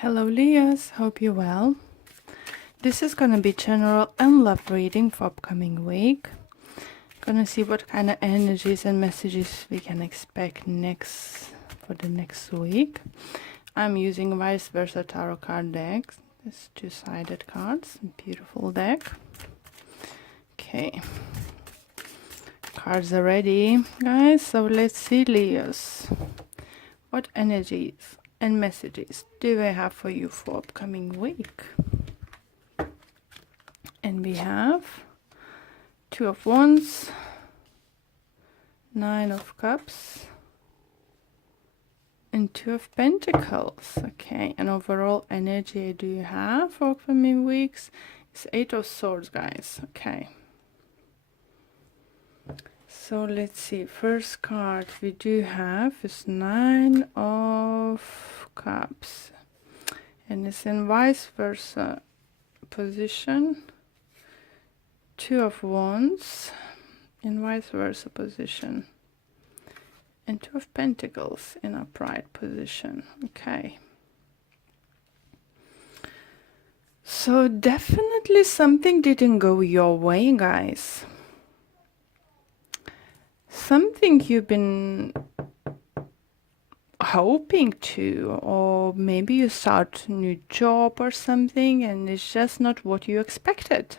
Hello Leos, hope you're well. This is gonna be general and love reading for upcoming week. Gonna see what kind of energies and messages we can expect next for the next week. I'm using vice versa tarot card decks. It's two-sided cards, beautiful deck. Okay, cards are ready, guys. So let's see, Leos. What energies and messages do I have for you for upcoming week? And we have Two of Wands, Nine of Cups, and Two of Pentacles. Okay, and overall energy I do have for upcoming weeks is Eight of Swords, guys. Okay. So let's see. First card we do have is Nine of Cups. And it's in vice versa position. Two of Wands in vice versa position. And Two of Pentacles in upright position. Okay. So definitely something didn't go your way, guys. Something you've been hoping to, or maybe you start a new job or something and it's just not what you expected.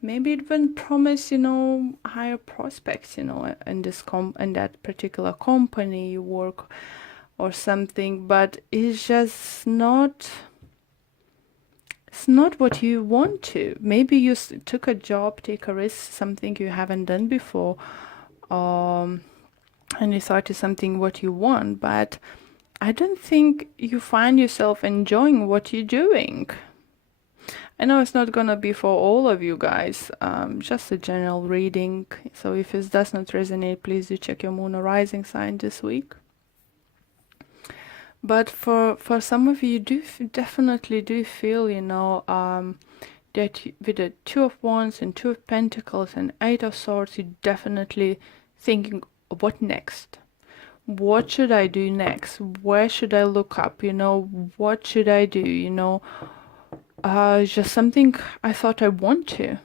Maybe it even promised, higher prospects, in that particular company you work or something, but it's just not, it's not what you want to. Maybe you took a job, take a risk, something you haven't done before, and you thought it's something what you want, but I don't think you find yourself enjoying what you're doing. I know it's not gonna be for all of you guys, just a general reading. So if it does not resonate, please do check your moon or rising sign this week. But for some of you, definitely do feel, that with the Two of Wands and Two of Pentacles and Eight of Swords, you're definitely thinking, what next? What should I do next? Where should I look up? What should I do? Just something I thought I want to.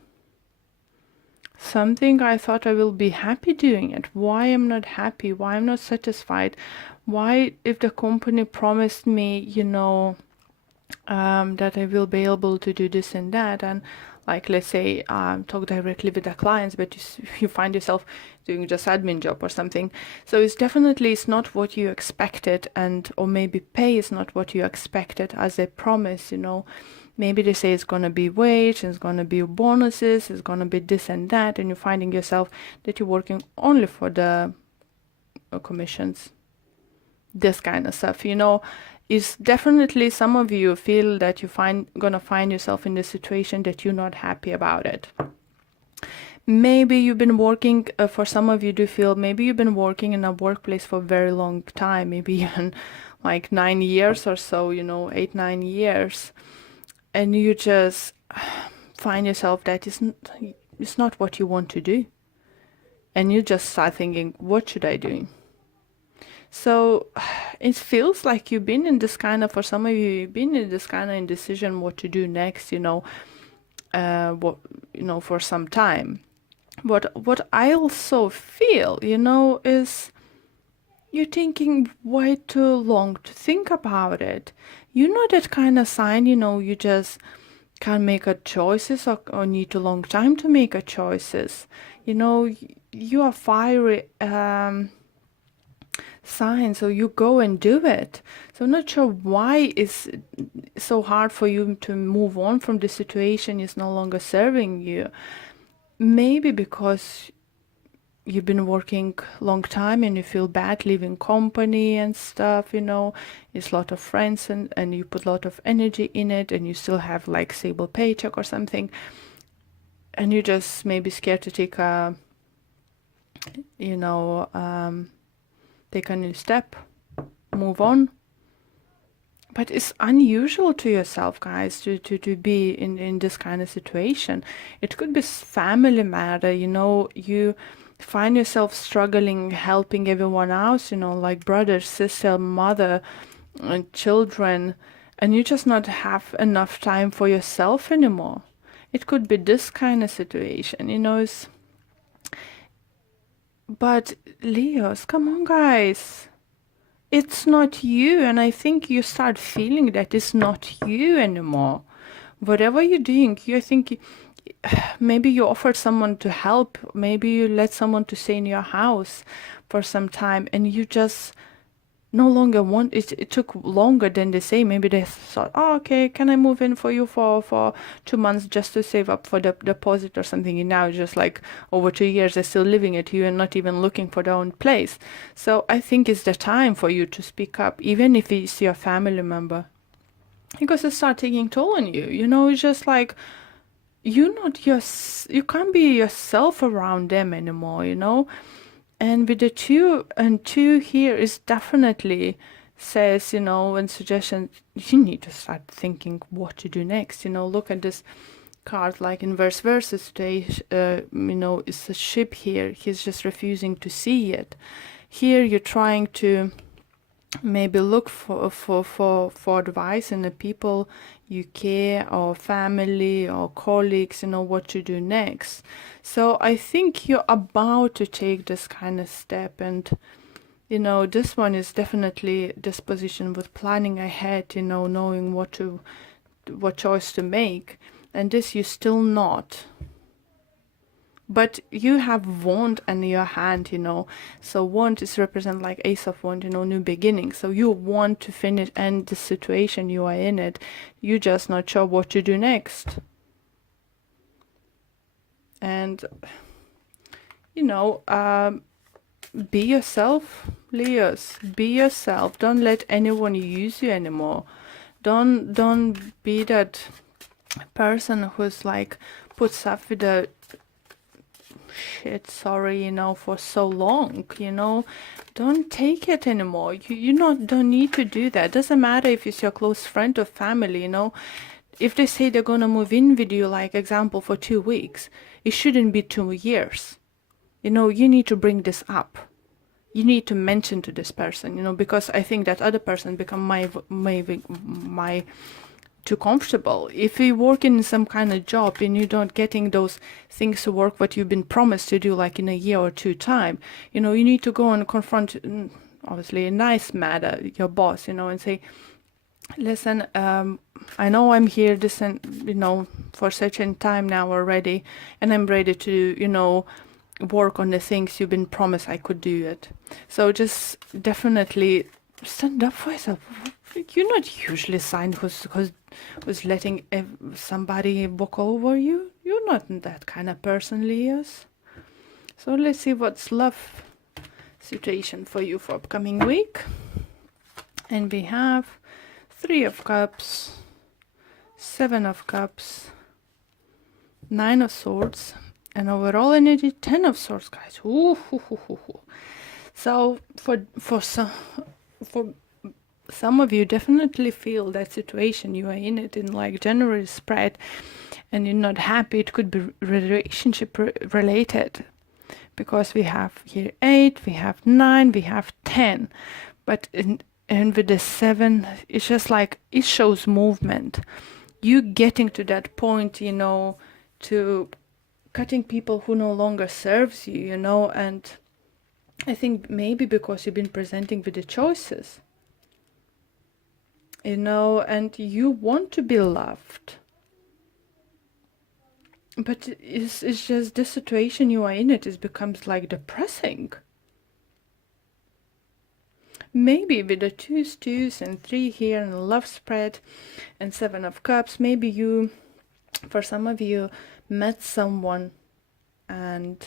Something I thought I will be happy doing it. Why I'm not happy? Why I'm not satisfied? Why, if the company promised me, that I will be able to do this and that, and like, let's say, talk directly with the clients, but you find yourself doing just admin job or something. So it's not what you expected, or maybe pay is not what you expected as they promise, Maybe they say it's going to be wage, it's going to be bonuses, it's going to be this and that, and you're finding yourself that you're working only for the commissions. This kind of stuff, is definitely some of you feel that gonna find yourself in this situation that you're not happy about it. Maybe you've been working, for some of you do feel, maybe you've been working in a workplace for a very long time, maybe even like 9 years or so, 8-9 years. And you just find yourself that it's not what you want to do. And you just start thinking, what should I do? So it feels like you've been in this kind of, for some of you, you've been in this kind of indecision what to do next, for some time. What I also feel, is you're taking way too long to think about it. You're not that kind of sign, you just can't make a choices or need a long time to make a choices. You are fiery sign, so you go and do it. So I'm not sure why it's so hard for you to move on from the situation is no longer serving you. Maybe because you've been working long time and you feel bad leaving company and stuff, it's a lot of friends and you put a lot of energy in it and you still have like stable paycheck or something, and you're just maybe scared to take a take a new step, move on. But it's unusual to yourself, guys, to be in this kind of situation. It could be family matter, you find yourself struggling, helping everyone else, like brother, sister, mother, children, and you just not have enough time for yourself anymore. It could be this kind of situation, but Leos, come on, guys. It's not you, and I think you start feeling that it's not you anymore. Whatever you're doing, you think maybe you offered someone to help, maybe you let someone to stay in your house for some time, and you just no longer want it. It took longer than they say. Maybe they thought, oh, okay, can I move in for you for 2 months just to save up for the deposit or something, and now just like over 2 years they're still living at you and not even looking for their own place. So I think it's the time for you to speak up, even if it's your family member, because it start taking toll on you. It's just like you can't be yourself around them anymore. And with the 2 and 2 here is definitely says, and suggestions, you need to start thinking what to do next. Look at this card, like in verse verses today, it's a ship here. He's just refusing to see it. Here you're trying to maybe look for advice in the people you care, or family or colleagues, what to do next. So I think you're about to take this kind of step, and this one is definitely this position with planning ahead, knowing what choice to make, and this you're still not. But you have wand in your hand, so wand is represent like Ace of Wand, new beginning. So you want to finish end the situation you are in it. You just not sure what to do next. And be yourself, Leos. Be yourself. Don't let anyone use you anymore. Don't be that person who's like puts up with the shit, sorry, for so long, don't take it anymore. You don't need to do that. Doesn't matter if it's your close friend or family, if they say they're gonna move in with you, like example, for 2 weeks, it shouldn't be 2 years. You need to bring this up. You need to mention to this person, because I think that other person become my too comfortable. If you work in some kind of job and you don't getting those things to work what you've been promised to do, like in a year or 2 time, you need to go and confront, obviously a nice manner, your boss, and say, listen, I know I'm here this and for such a time now already, and I'm ready to work on the things you've been promised I could do it. So just definitely stand up for yourself. You're not usually signed who's letting somebody walk over you. You're not that kind of person, Leos. So let's see what's love situation for you for upcoming week. And we have 3 of Cups, 7 of Cups, 9 of Swords, and overall energy 10 of Swords, guys. Ooh, hoo, hoo, hoo, hoo. So for some of you definitely feel that situation you are in it in like January spread, and you're not happy. It could be relationship related, because we have here 8, we have 9, we have 10, but and with the 7, it's just like it shows movement. You getting to that point, to cutting people who no longer serves you, and I think maybe because you've been presenting with the choices, and you want to be loved. But it's just the situation you are in, it becomes like depressing. Maybe with the 2s and 3 here and the love spread and 7 of Cups, maybe you, for some of you, met someone and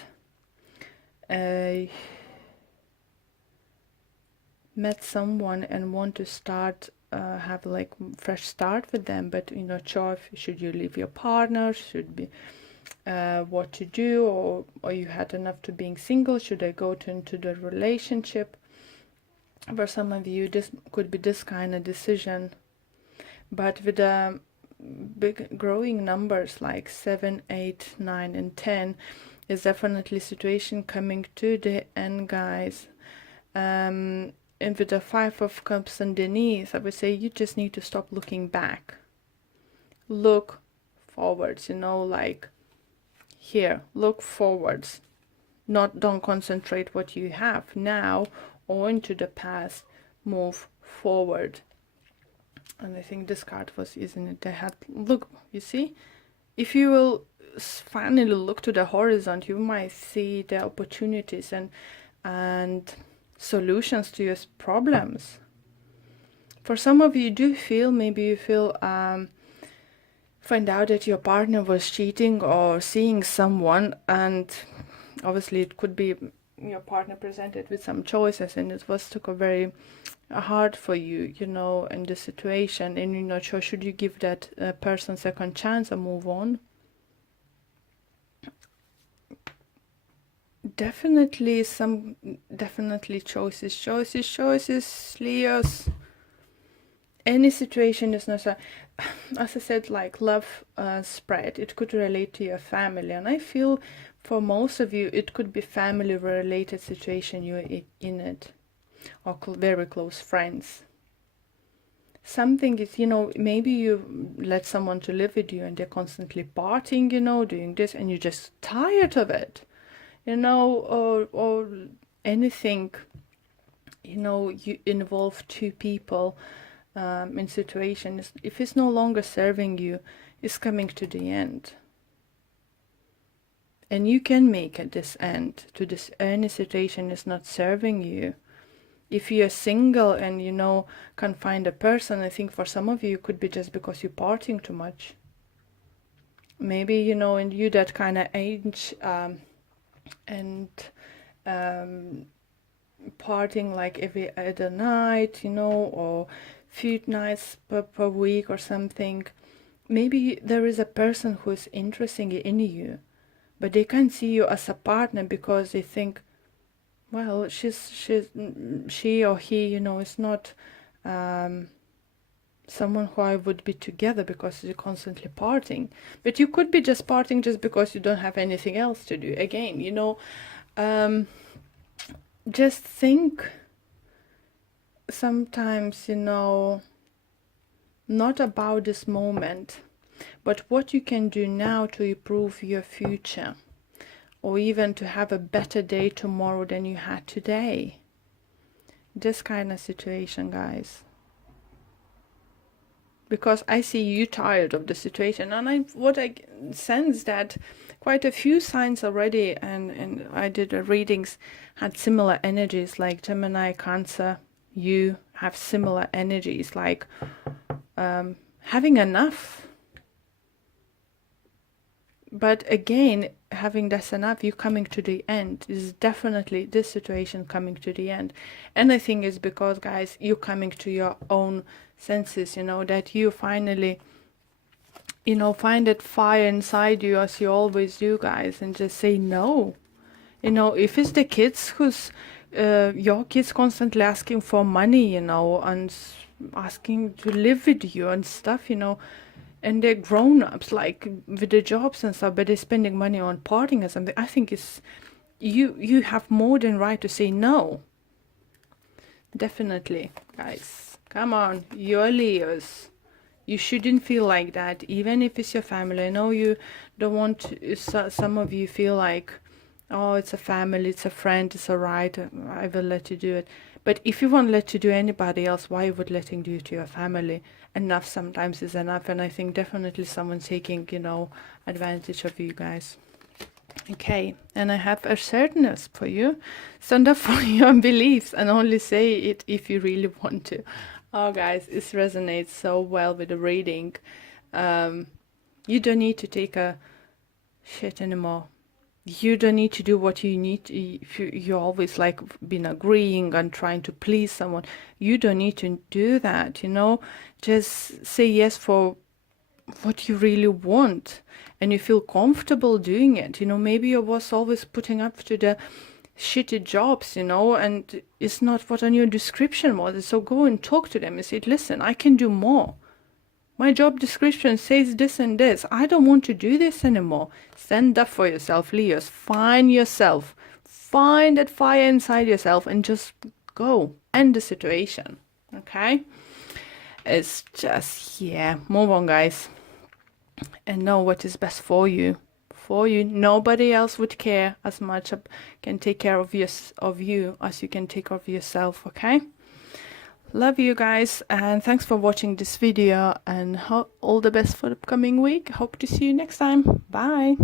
want to start have like fresh start with them, but you're not sure if should you leave your partner, should be what to do, or you had enough to being single, should I go into the relationship. For some of you, this could be this kind of decision, but with the big growing numbers like 7, 8, 9 and 10 is definitely situation coming to the end, guys. And with the Five of Cups underneath, I would say you just need to stop looking back. Look forwards, like here, look forwards. Don't concentrate what you have now or into the past. Move forward. And I think this card was, isn't it? They had, look, you see? If you will finally look to the horizon, you might see the opportunities and solutions to your problems. For some of you, maybe you feel find out that your partner was cheating or seeing someone, and obviously it could be your partner presented with some choices and it was took a very hard for you, in the situation, and you're not sure, should you give that person second chance or move on? Definitely choices, Leos. Any situation is not so, as I said, like love spread, it could relate to your family, and I feel for most of you it could be family related situation you're in it, or very close friends. Something is, maybe you let someone to live with you and they're constantly partying, doing this, and you're just tired of it, or anything, you involve two people in situations. If it's no longer serving you, it's coming to the end. And you can make at this end to this, any situation is not serving you. If you're single and can't find a person, I think for some of you it could be just because you're partying too much. Maybe and you that kind of age and partying like every other night, or few nights per week or something. Maybe there is a person who is interested in you, but they can't see you as a partner because they think, well, she or he, is not someone who I would be together because you're constantly partying. But you could be just partying just because you don't have anything else to do. Again, just think sometimes, not about this moment, but what you can do now to improve your future, or even to have a better day tomorrow than you had today. This kind of situation, guys. Because I see you tired of the situation, and what I sense that quite a few signs already, and I did readings, had similar energies, like Gemini, Cancer. You have similar energies, like having enough. But again, having this enough, you coming to the end is definitely this situation coming to the end. And I think it's because, guys, you coming to your own senses, that you finally, find that fire inside you, as you always do, guys, and just say no. If it's the kids who's your kids constantly asking for money, and asking to live with you and stuff, and they're grown-ups, like with their jobs and stuff, but they're spending money on partying or something, I think it's you have more than right to say no. Definitely, guys. Come on, you're Leos. You shouldn't feel like that, even if it's your family. I know you don't want to, some of you feel like, oh, it's a family, it's a friend, it's alright, I will let you do it. But if you won't let you do anybody else, why would letting do it to your family? Enough sometimes is enough, and I think definitely someone's taking, advantage of you guys. Okay, and I have assertiveness for you. Stand up for your beliefs and only say it if you really want to. Oh, guys, this resonates so well with the reading. You don't need to take a shit anymore. You don't need to do what you need to, if you always like been agreeing and trying to please someone. You don't need to do that, Just say yes for what you really want, and you feel comfortable doing it. Maybe your boss always putting up to the shitty jobs, and it's not what on your description was. So go and talk to them and say, listen, I can do more. My job description says this and this. I don't want to do this anymore. Stand up for yourself, Leos. Find yourself. Find that fire inside yourself and just go. end the situation. Okay, it's just, yeah, move on, guys, and know what is best for you. Nobody else would care as much, can take care of you as you can take care of yourself. Okay, love you guys, and thanks for watching this video, and all the best for the upcoming week. Hope to see you next time. Bye.